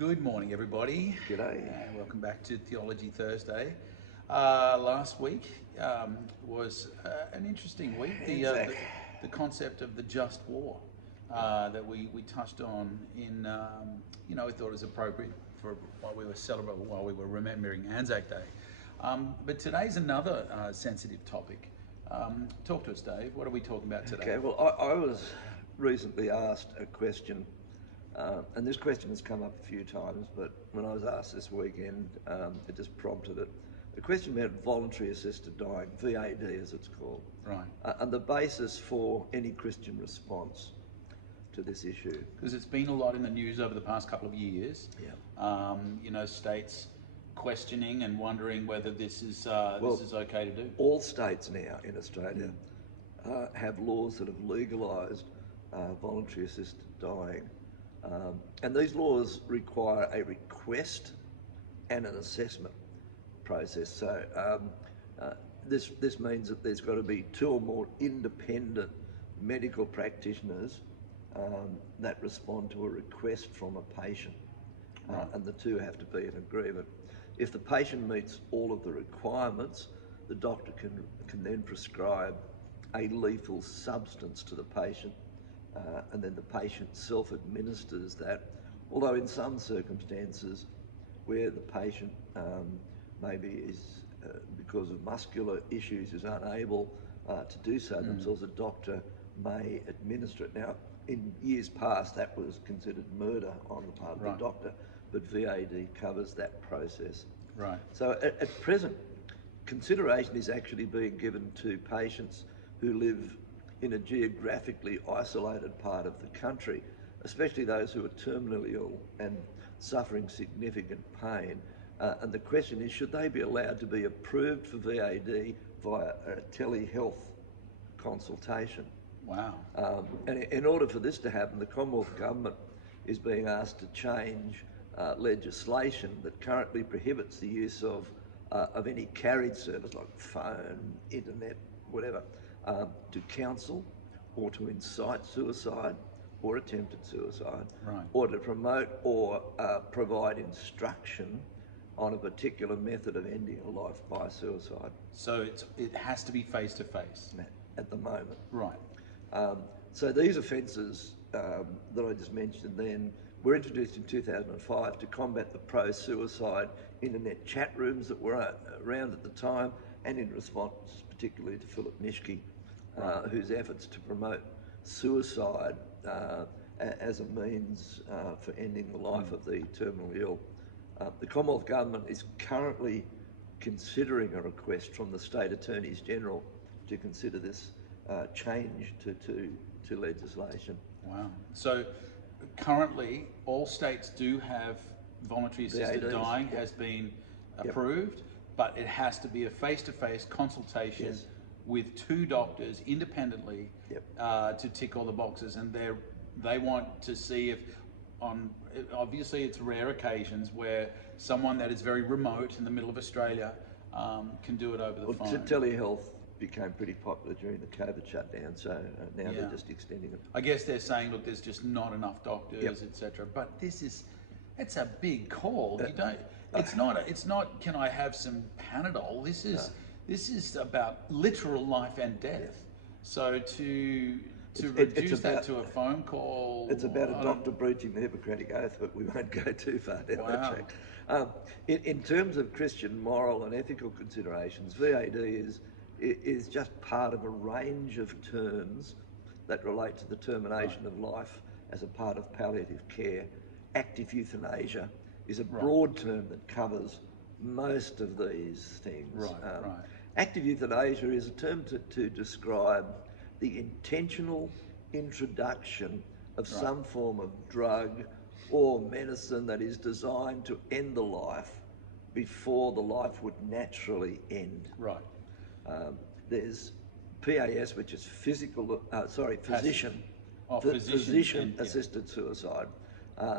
Good morning, everybody. G'day. And welcome back to Theology Thursday. Last week was an interesting week. The concept of the just war that we touched on in, we thought it was appropriate for while we were celebrating, while we were remembering Anzac Day. But today's another sensitive topic. Talk to us, Dave. What are we talking about today? Okay, well, I was recently asked a question, and this question has come up a few times, but when I was asked this weekend, it just prompted it. The question about voluntary assisted dying, VAD as it's called, Right. And the basis for any Christian response to this issue. Because it's been a lot in the news over the past couple of years. Yeah. States questioning and wondering whether this is okay to do. All states now in Australia have laws that have legalised voluntary assisted dying. And these laws require a request and an assessment process. So this means that there's got to be two or more independent medical practitioners that respond to a request from a patient. And the two have to be in agreement. If the patient meets all of the requirements, the doctor can then prescribe a lethal substance to the patient, and then the patient self-administers that. Although in some circumstances where the patient maybe is, because of muscular issues, is unable to do so themselves, a doctor may administer it. Now, in years past, that was considered murder on the part of the doctor, but VAD covers that process. Right. So at present, consideration is actually being given to patients who live in a geographically isolated part of the country, especially those who are terminally ill and suffering significant pain. And the question is, should they be allowed to be approved for VAD via a telehealth consultation? Wow. And in order for this to happen, the Commonwealth Government is being asked to change legislation that currently prohibits the use of any carried service like phone, internet, whatever, to counsel or to incite suicide or attempted suicide, or to promote or provide instruction on a particular method of ending a life by suicide. So it has to be face-to-face? At the moment. Right. So these offences that I just mentioned then were introduced in 2005 to combat the pro-suicide internet chat rooms that were around at the time, and in response particularly to Philip Nishke, whose efforts to promote suicide as a means for ending the life of the terminally ill. The Commonwealth Government is currently considering a request from the State Attorneys General to consider this change to legislation. Wow. So currently all states do have voluntary assisted dying has been approved, but it has to be a face-to-face consultation with two doctors independently to tick all the boxes, and they want to see if obviously it's rare occasions where someone that is very remote in the middle of Australia can do it over the phone. Telehealth became pretty popular during the COVID shutdown, so now they're just extending it. I guess they're saying, look, there's just not enough doctors, etc. But it's a big call. You don't. It's not. Can I have some Panadol? This is about literal life and death. So to reduce that to a phone call. It's about a doctor breaching the Hippocratic Oath, but we won't go too far down that track. In terms of Christian moral and ethical considerations, VAD is just part of a range of terms that relate to the termination of life as a part of palliative care. Active euthanasia is a broad term that covers most of these things. Active euthanasia is a term to describe the intentional introduction of some form of drug or medicine that is designed to end the life before the life would naturally end. There's PAS, which is physician assisted suicide,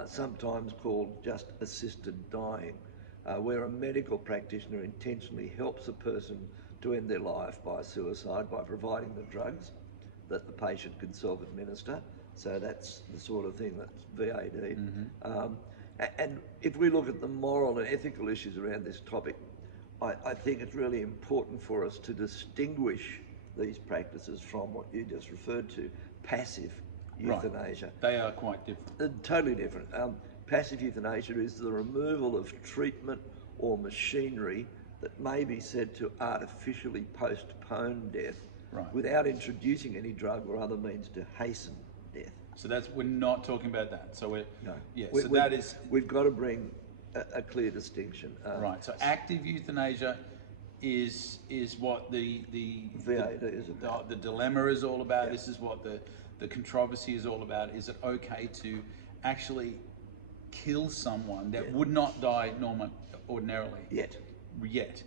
sometimes called just assisted dying, where a medical practitioner intentionally helps a person to end their life by suicide by providing the drugs that the patient can self-administer. So that's the sort of thing that's VAD. And if we look at the moral and ethical issues around this topic, I think it's really important for us to distinguish these practices from what you just referred to, passive euthanasia. Right. They are quite different. Totally different. Passive euthanasia is the removal of treatment or machinery that may be said to artificially postpone death, right, without introducing any drug or other means to hasten death. So we're not talking about that. So We've got to bring a clear distinction. Right. So active euthanasia is what the VAD is about. The dilemma is all about. Yeah. This is what the controversy is all about. Is it okay to actually kill someone that would not die ordinarily? Yet.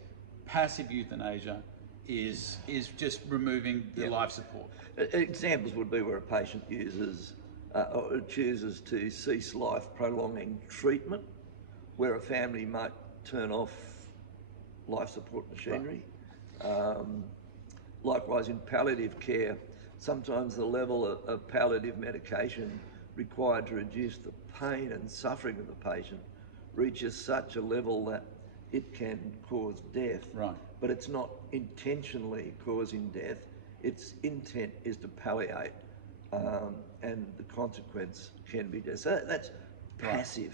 Passive euthanasia is just removing the life support. Examples would be where a patient uses or chooses to cease life prolonging treatment, where a family might turn off life support machinery. Right. Likewise, in palliative care, sometimes the level of palliative medication required to reduce the pain and suffering of the patient reaches such a level that it can cause death. Right. But it's not intentionally causing death. Its intent is to palliate, and the consequence can be death. So that's passive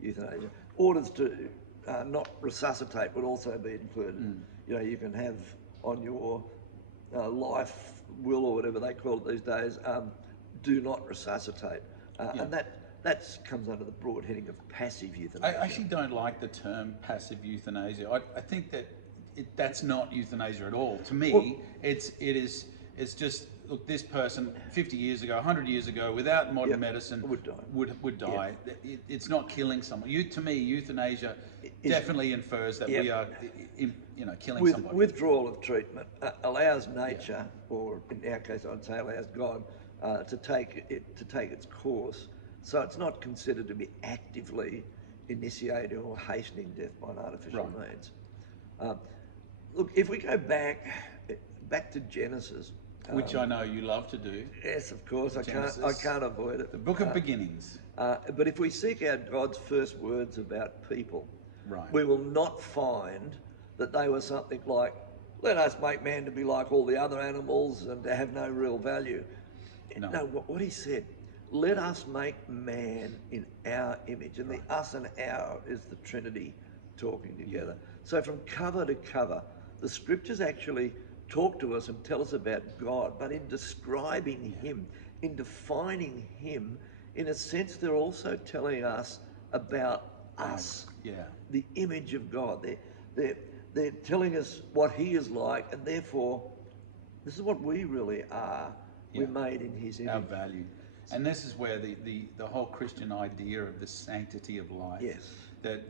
euthanasia. Orders to not resuscitate would also be included. You know, you can have on your life will, or whatever they call it these days, do not resuscitate. And that comes under the broad heading of passive euthanasia. I actually don't like the term passive euthanasia. I think that that's not euthanasia at all. To me, it's just, look, this person 50 years ago, 100 years ago, without modern medicine, would die. Yeah. It's not killing someone. To me, euthanasia definitely infers that we are, killing somebody. Withdrawal of treatment allows nature, or in our case, I'd say allows God, to take its course. So it's not considered to be actively initiating or hastening death by an artificial means. Look, if we go back to Genesis, which I know you love to do. Yes, of course. I can't avoid it. The book of beginnings. But if we seek out God's first words about people, we will not find that they were something like, "Let us make man to be like all the other animals and to have no real value." No, what he said, "Let us make man in our image," and the us and our is the Trinity talking together. So from cover to cover, the scriptures actually talk to us and tell us about God, but in describing him, in defining him, in a sense, they're also telling us about us, the image of God. They're telling us what he is like, and therefore, this is what we really are. We're made in his image. Our value. And this is where the whole Christian idea of the sanctity of life, that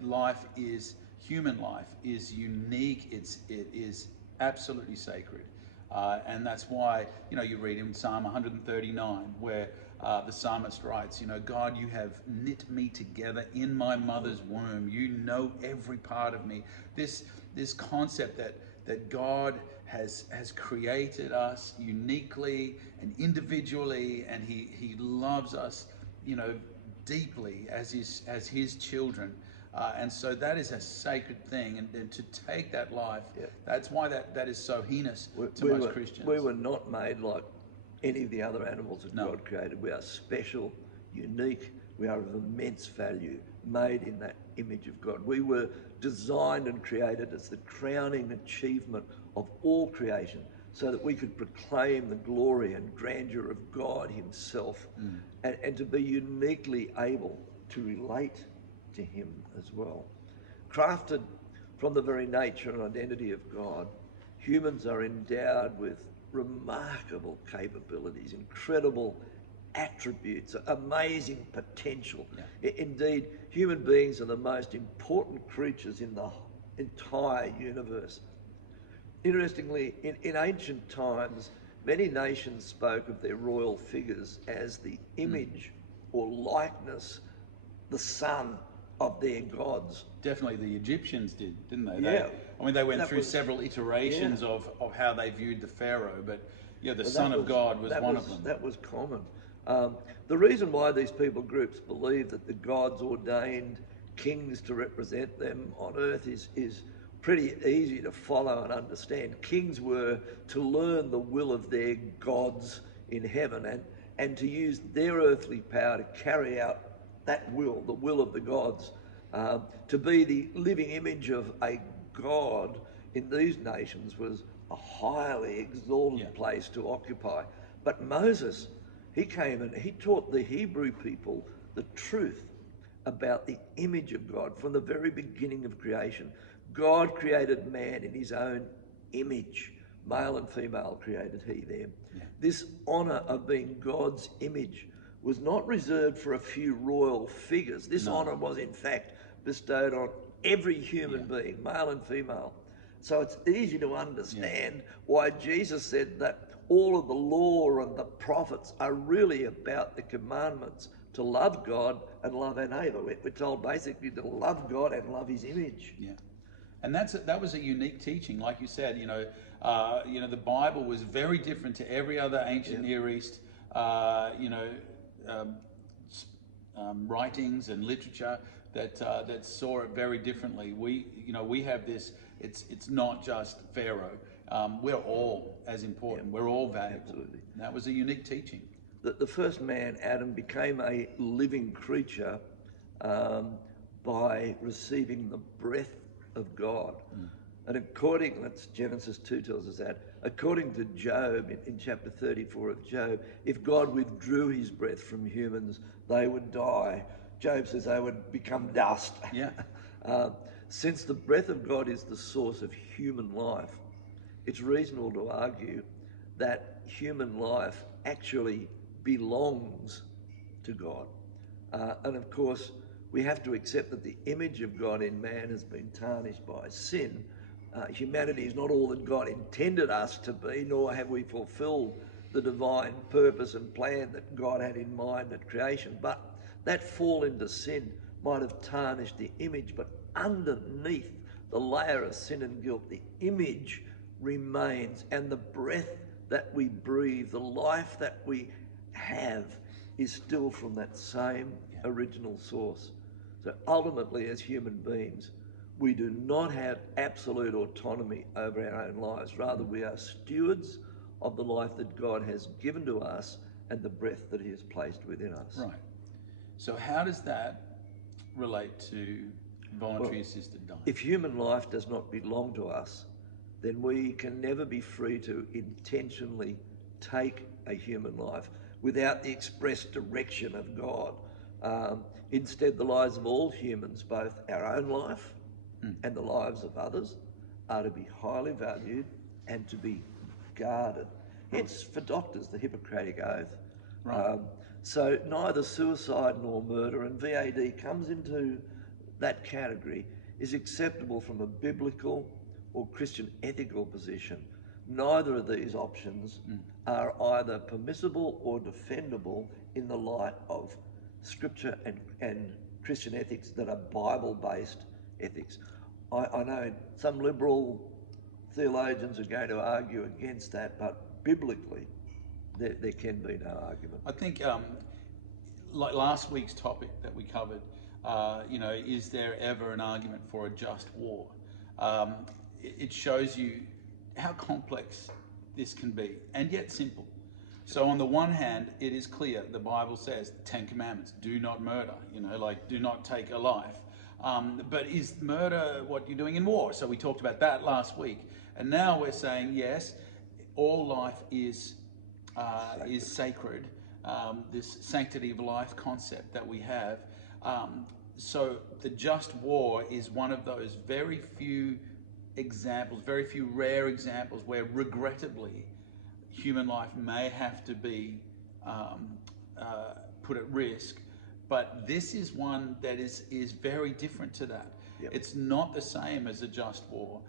human life is unique, it is absolutely sacred. And that's why, you read in Psalm 139 where the psalmist writes, God, you have knit me together in my mother's womb. You know every part of me. This concept that God has created us uniquely and individually, and he loves us, deeply as his children. And so that is a sacred thing, and to take that life, that's why that is so heinous to most Christians. We were not made like any of the other animals that God created. We are special, unique, we are of immense value, made in that image of God. We were designed and created as the crowning achievement of all creation, so that we could proclaim the glory and grandeur of God himself, and to be uniquely able to relate to him as well. Crafted from the very nature and identity of God, humans are endowed with remarkable capabilities, incredible attributes, amazing potential. Indeed, human beings are the most important creatures in the entire universe. Interestingly, in ancient times, many nations spoke of their royal figures as the image or likeness, the son of their gods. Definitely the Egyptians did, didn't they? They went through several iterations of how they viewed the Pharaoh, but the Son of God was one of them. That was common. The reason why these people groups believe that the gods ordained kings to represent them on earth is pretty easy to follow and understand. Kings were to learn the will of their gods in heaven and to use their earthly power to carry out that will, the will of the gods, to be the living image of a god in these nations was a highly exalted place to occupy. But Moses, he came and he taught the Hebrew people the truth about the image of God from the very beginning of creation. God created man in his own image. Male and female created he them. Yeah. This honour of being God's image was not reserved for a few royal figures. This honour was in fact bestowed on every human being, male and female. So it's easy to understand why Jesus said that all of the law and the prophets are really about the commandments to love God and love our neighbour. We're told basically to love God and love his image. Yeah. And that was a unique teaching, like you said. The Bible was very different to every other ancient Near East, um, writings and literature that saw it very differently. We have this. It's not just Pharaoh. We're all as important. We're all valuable. Absolutely. And that was a unique teaching. The first man, Adam, became a living creature by receiving the breath of God. And that's Genesis 2 tells us that, according to Job, in chapter 34 of Job, if God withdrew his breath from humans, they would die. Job says they would become dust. Yeah. Since the breath of God is the source of human life, it's reasonable to argue that human life actually belongs to God. And of course, we have to accept that the image of God in man has been tarnished by sin. Humanity is not all that God intended us to be, nor have we fulfilled the divine purpose and plan that God had in mind at creation. But that fall into sin might have tarnished the image, but underneath the layer of sin and guilt, the image remains, and the breath that we breathe, the life that we have, is still from that same original source. So ultimately, as human beings, we do not have absolute autonomy over our own lives. Rather, we are stewards of the life that God has given to us and the breath that he has placed within us. Right. So how does that relate to voluntary assisted dying? If human life does not belong to us, then we can never be free to intentionally take a human life without the express direction of God. Instead, the lives of all humans, both our own life and the lives of others, are to be highly valued and to be guarded. Hence, for doctors, the Hippocratic Oath. Right. So neither suicide nor murder, and VAD comes into that category, is acceptable from a biblical or Christian ethical position. Neither of these options are either permissible or defendable in the light of Scripture and Christian ethics that are Bible-based ethics. I know some liberal theologians are going to argue against that, but biblically there can be no argument. I think like last week's topic that we covered, is there ever an argument for a just war? It shows you how complex this can be, and yet simple. So on the one hand, it is clear, the Bible says, 10 Commandments, do not murder, do not take a life. But is murder what you're doing in war? So we talked about that last week. And now we're saying, yes, all life is sacred. This sanctity of life concept that we have. So the just war is one of those very few examples, very few rare examples where regrettably human life may have to be put at risk. But this is one that is very different to that. Yep. It's not the same as a just war.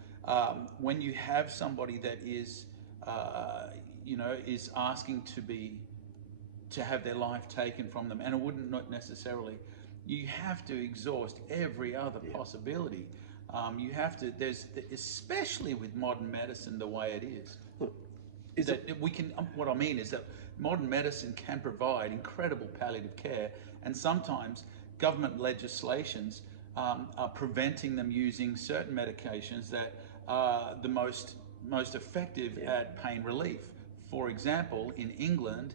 When you have somebody that is asking to have their life taken from them, and it wouldn't not necessarily, you have to exhaust every other possibility. You have to, especially with modern medicine the way it is. Look, We can. What I mean is that modern medicine can provide incredible palliative care, and sometimes government legislations are preventing them using certain medications that are the most effective at pain relief. For example, in England,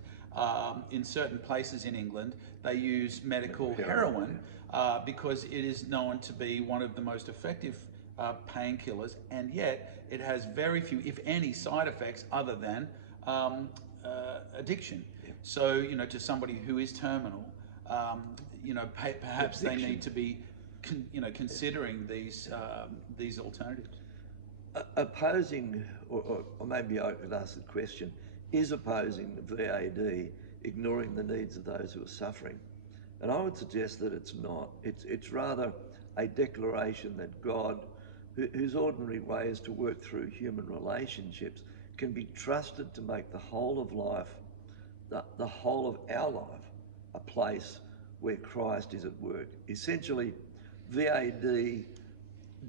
in certain places in England, they use medical heroin because it is known to be one of the most effective painkillers, and yet it has very few, if any, side effects other than addiction. So, to somebody who is terminal, perhaps they need to be, considering these alternatives. Opposing, or maybe I could ask the question, is opposing VAD ignoring the needs of those who are suffering? And I would suggest that it's not. It's rather a declaration that God, whose ordinary way is to work through human relationships, can be trusted to make the whole of life, the whole of our life, a place where Christ is at work. Essentially, VAD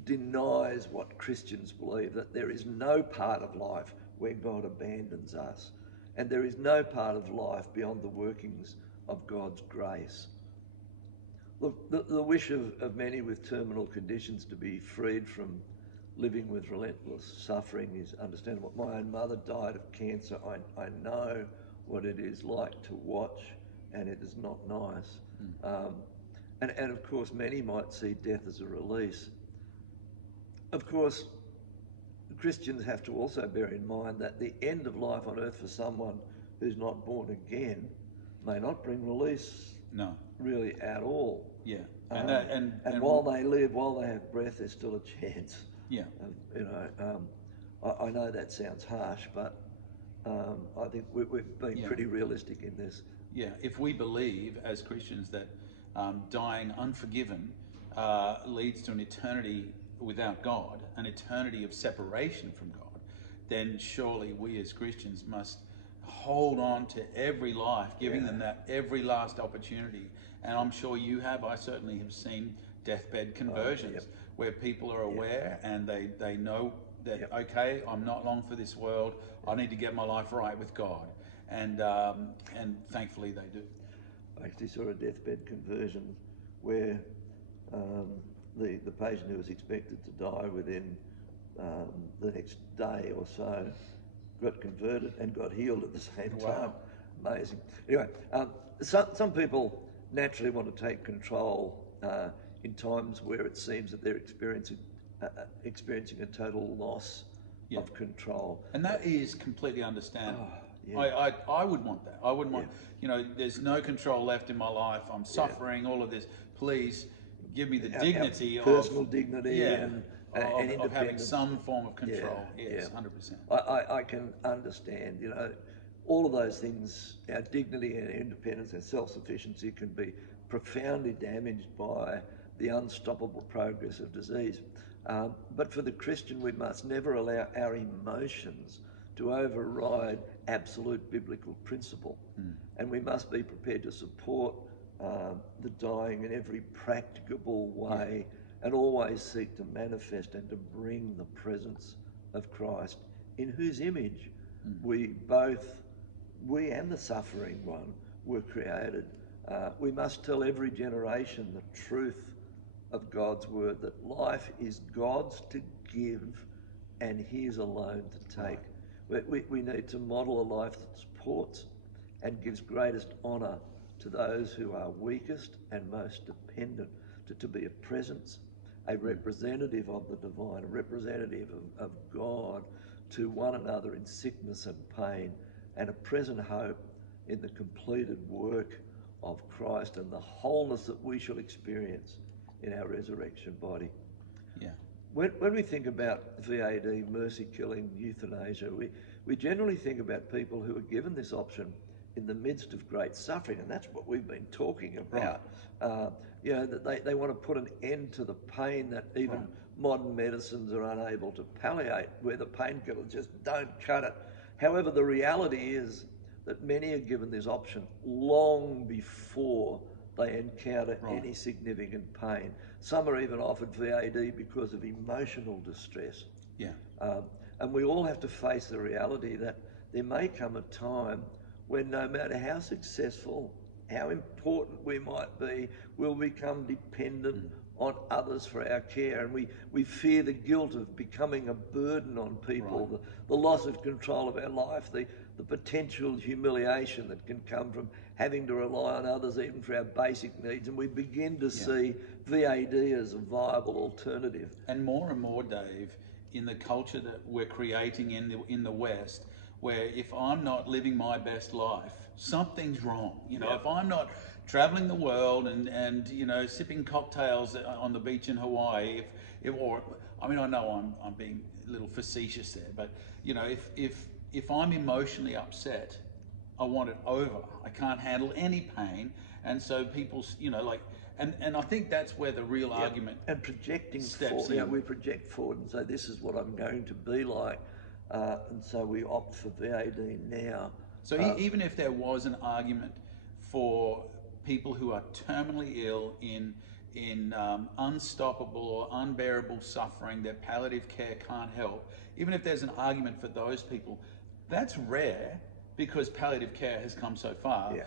denies what Christians believe, that there is no part of life where God abandons us, and there is no part of life beyond the workings of God's grace. Look, the wish of many with terminal conditions to be freed from living with relentless suffering is understandable. My own mother died of cancer. I know what it is like to watch, and it is not nice. And of course, many might see death as a release. Of course, Christians have to also bear in mind that the end of life on earth for someone who's not born again may not bring release really at all. Yeah. And while they live, while they have breath, there's still a chance. Yeah. I know that sounds harsh, but I think we've been pretty realistic in this. Yeah. If we believe as Christians that dying unforgiven leads to an eternity without God, an eternity of separation from God, then surely we as Christians must hold on to every life, giving them that every last opportunity. And I'm sure you have. I certainly have seen deathbed conversions where people are aware and they know that, okay, I'm not long for this world. I need to get my life right with God. And thankfully they do. I actually saw a deathbed conversion where the patient who was expected to die within the next day or so got converted and got healed at the same time. Amazing. Anyway, some people naturally want to take control in times where it seems that they're experiencing a total loss of control. And that is completely understandable. I would want that. I wouldn't want, there's no control left in my life. I'm suffering, all of this. Please give me the dignity our personal dignity and independence. Of having some form of control. Yes, 100%. I can understand, all of those things, our dignity and independence and self-sufficiency can be profoundly damaged by the unstoppable progress of disease. But for the Christian, we must never allow our emotions to override absolute biblical principle. And we must be prepared to support the dying in every practicable way and always seek to manifest and to bring the presence of Christ, in whose image we and the suffering one were created. We must tell every generation the truth of God's word, that life is God's to give and His alone to take. We need to model a life that supports and gives greatest honour to those who are weakest and most dependent, to be a presence, a representative of the divine, a representative of God to one another in sickness and pain, and a present hope in the completed work of Christ and the wholeness that we shall experience in our resurrection body. Yeah. When we think about VAD, mercy killing, euthanasia, we generally think about people who are given this option in the midst of great suffering, and that's what we've been talking about. That they want to put an end to the pain that even modern medicines are unable to palliate, where the painkillers just don't cut it. However, the reality is that many are given this option long before they encounter any significant pain. Some are even offered VAD because of emotional distress. Yeah. And we all have to face the reality that there may come a time when no matter how successful, how important we might be, we'll become dependent on others for our care, and we fear the guilt of becoming a burden on people, Right. the loss of control of our life, the potential humiliation that can come from having to rely on others even for our basic needs, and we begin to see VAD as a viable alternative. And more, Dave, in the culture that we're creating in the West, where if I'm not living my best life, something's wrong. You know, if I'm not traveling the world and you know sipping cocktails on the beach in Hawaii, or I mean I know I'm being a little facetious there, but you know if I'm emotionally upset, I want it over. I can't handle any pain, and so people, you know, like, and I think that's where the real argument and projecting steps forward. in. You know, we project forward and say this is what I'm going to be like, and so we opt for VAD now. So even if there was an argument for people who are terminally ill in unstoppable or unbearable suffering that palliative care can't help, even if there's an argument for those people, that's rare because palliative care has come so far. Yeah.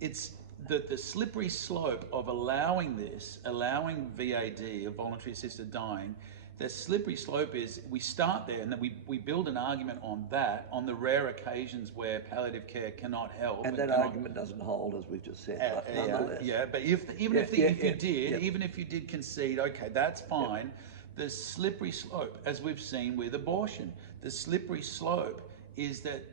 It's the slippery slope of allowing this, allowing VAD, a voluntary assisted dying, the slippery slope is we start there and then we build an argument on that, on the rare occasions where palliative care cannot help. And that argument doesn't hold, as we've just said, but nonetheless. Yeah, but even if you did concede, okay, that's fine. The slippery slope, as we've seen with abortion, the slippery slope is that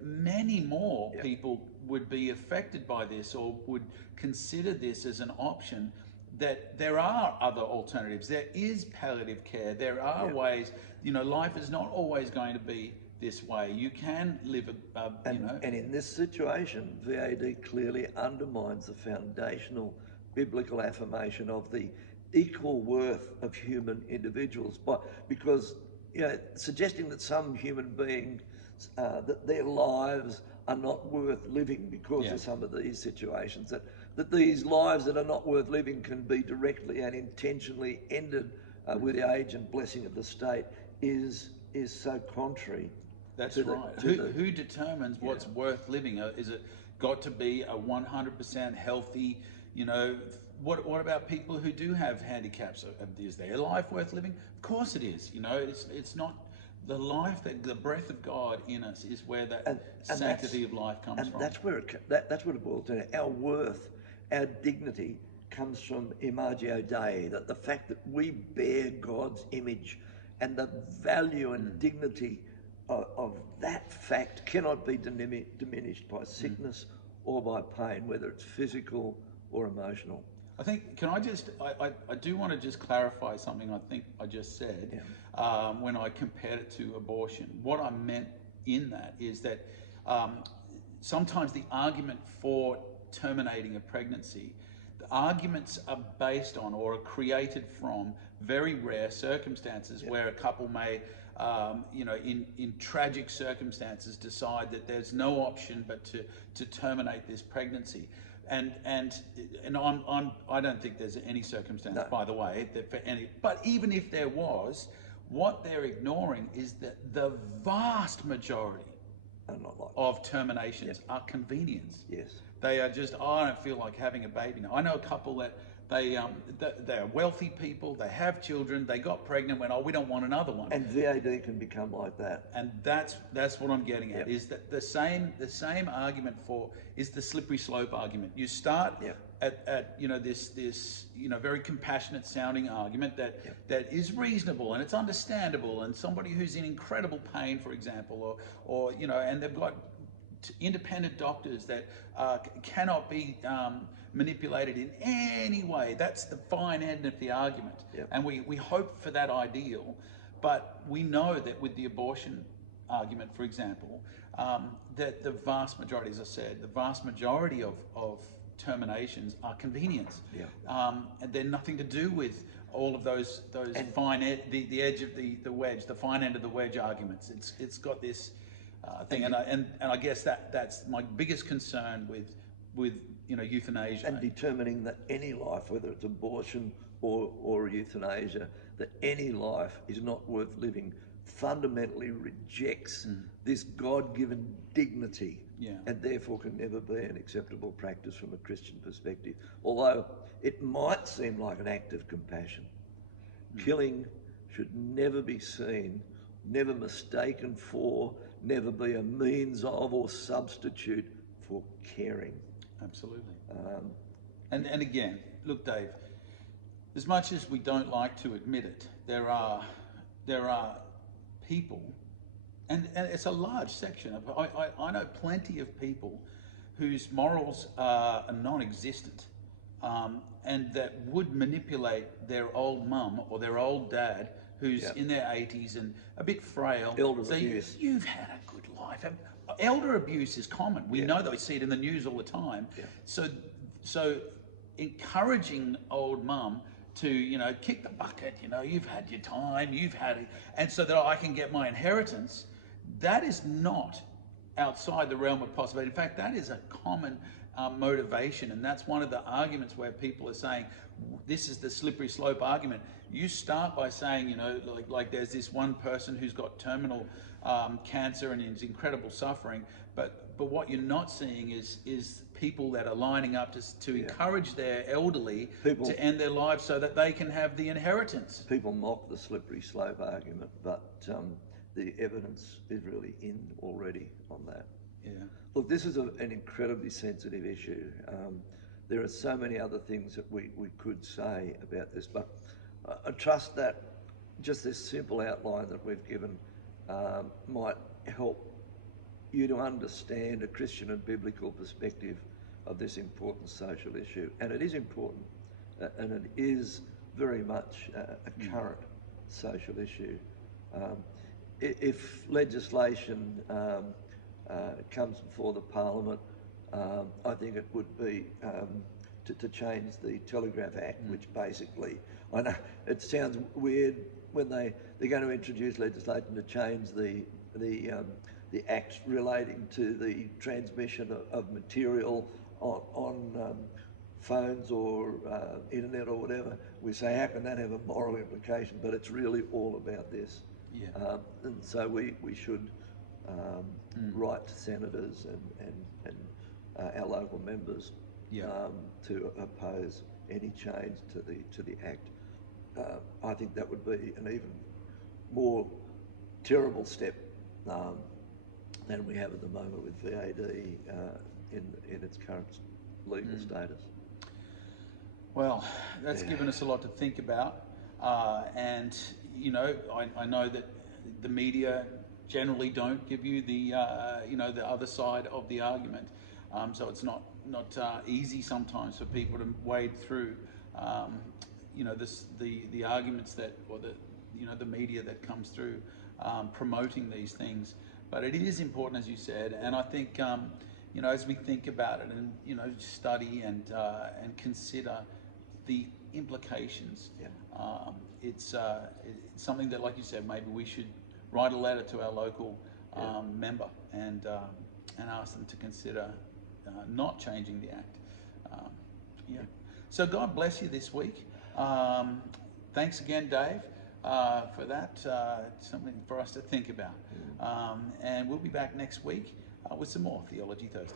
many more people would be affected by this or would consider this as an option, that there are other alternatives. There is palliative care. There are ways, you know, life is not always going to be this way. You can live And in this situation, VAD clearly undermines the foundational biblical affirmation of the equal worth of human individuals, because you know, suggesting that some human beings that their lives are not worth living because of some of these situations, that these lives that are not worth living can be directly and intentionally ended with the aid and blessing of the state is so contrary. That's right. Who determines what's worth living? Is it got to be a 100% healthy, you know, what about people who do have handicaps? Is their life worth living? Of course it is. You know, it's not the life, that the breath of God in us is where that sanctity of life comes from. That's where that's what it boils down to. Our worth, our dignity comes from Imago Dei, that the fact that we bear God's image, and the value and dignity of that fact cannot be diminished by sickness or by pain, whether it's physical or emotional. I think, can I just, I do want to just clarify something I think I just said when I compared it to abortion. What I meant in that is that sometimes the argument for terminating a pregnancy, the arguments are based on or are created from very rare circumstances where a couple may, you know, in tragic circumstances decide that there's no option but to terminate this pregnancy. And I don't think there's any circumstance, by the way, that for any. But even if there was, what they're ignoring is that the vast majority of terminations are convenience. Yes, they are just. Oh, I don't feel like having a baby now. I know a couple that they're wealthy people. They have children. They got pregnant. Went, oh, we don't want another one. And VAD can become like that. And that's what I'm getting at. Is that the same argument for is the slippery slope argument. You start at you know this you know very compassionate sounding argument that is reasonable and it's understandable, and somebody who's in incredible pain, for example, or you know, and they've got independent doctors that cannot be manipulated in any way. That's the fine end of the argument. And we hope for that ideal, but we know that with the abortion argument, for example, that the vast majority, as I said, the vast majority of terminations are convenience. And they're nothing to do with all of those fine the edge of the wedge, the fine end of the wedge arguments. It's got this thing, and I guess that's my biggest concern with you know euthanasia and determining that any life, whether it's abortion or euthanasia, that any life is not worth living fundamentally rejects this God-given dignity, and therefore can never be an acceptable practice from a Christian perspective. Although it might seem like an act of compassion, killing should never be seen, never mistaken for, never be a means of or substitute for caring. Absolutely. And again, look, Dave, as much as we don't like to admit it, there are people, and it's a large section. I know plenty of people whose morals are non-existent, and that would manipulate their old mum or their old dad who's in their 80s and a bit frail. Elder abuse. You've had a good life. Elder abuse is common. We know that, we see it in the news all the time. So encouraging old mum to, kick the bucket, you've had your time, you've had it, and so that I can get my inheritance, that is not outside the realm of possibility. In fact, that is a common motivation, and that's one of the arguments where people are saying, this is the slippery slope argument. You start by saying, like there's this one person who's got terminal cancer and is incredible suffering, but what you're not seeing is people that are lining up to encourage their elderly to end their lives so that they can have the inheritance. People mock the slippery slope argument, but the evidence is really in already on that. Look, this is an incredibly sensitive issue. There are so many other things that we could say about this, but I trust that just this simple outline that we've given might help you to understand a Christian and biblical perspective of this important social issue. And it is important, and it is very much a current social issue. If legislation comes before the Parliament, I think it would be to change the Telegraph Act, which basically, I know it sounds weird when they're going to introduce legislation to change the act relating to the transmission of material on phones or internet or whatever. We say, how can that have a moral implication? But it's really all about this. And so we should write to senators and our local members to oppose any change to the act. I think that would be an even more terrible step than we have at the moment with VAD in its current legal status. Well, that's given us a lot to think about, and I know that the media generally don't give you the the other side of the argument, so it's not easy sometimes for people to wade through the arguments that, or the media that comes through promoting these things. But it is important, as you said, and I think as we think about it and study and consider the implications, it's something that, like you said, maybe we should write a letter to our local member and ask them to consider not changing the act. So God bless you this week. Thanks again, Dave, for that. Something for us to think about. And we'll be back next week with some more Theology Thursday.